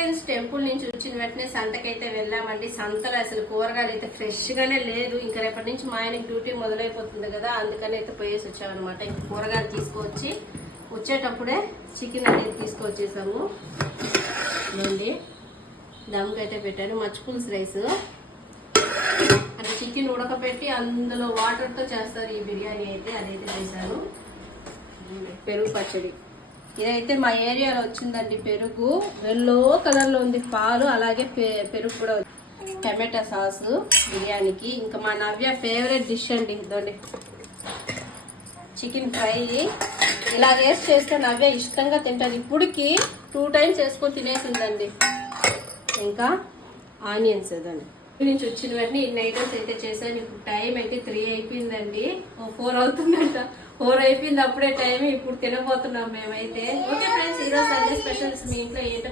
Friends, temple నుంచి వచ్చిన వెంటనే సంతకైతే వెళ్ళామండి. సంతలో అసలు కూరగాయలు అయితే ఫ్రెష్ గానే లేదు. ఇంకా రేపటి నుంచి మా ఆయనకి డ్యూటీ మొదలైపోతుంది కదా, అందుకని అయితే పోయేసి వచ్చామన్నమాట. ఇంకా కూరగాయలు తీసుకొచ్చి వచ్చేటప్పుడే చికెన్ అనేది తీసుకొచ్చేసాము. ఇదండి దమ్కి అయితే పెట్టాను. మచ్చి పులుసు రైస్ అంటే చికెన్ ఉడకపెట్టి అందులో వాటర్తో చేస్తారు ఈ బిర్యానీ అయితే, అదైతే చేశాను. పెరుగు పచ్చడి ఇదైతే మా ఏరియాలో వచ్చిందండి. పెరుగు ఎల్లో కలర్ లో ఉంది, పాలు అలాగే పెరుగు కూడా. టమాటా సాస్ బిర్యానీకి. ఇంకా మా నవ్య ఫేవరెట్ డిష్ అండి ఇదండి, చికెన్ ఫ్రై. ఇలా వేస్ట్ చేస్తే నవ్య ఇష్టంగా తింటారు. ఇప్పటికి 2 times వేసుకొని తినేసిందండి. ఇంకా ఆనియన్స్ ఇదండి. నుంచి వచ్చిన వెంటనే ఇన్ని ఐటమ్స్ అయితే చేశాను. ఇప్పుడు టైం అయితే 3 అయిపోయిందండి. 4 అవుతుందంట. 4 అయిపోయింది అప్పుడే టైం. ఇప్పుడు తినబోతున్నాం మేమైతే. ఓకే ఫ్రెండ్స్, ఈరోజు సండే స్పెషల్స్ మీ ఇంట్లో ఏంటో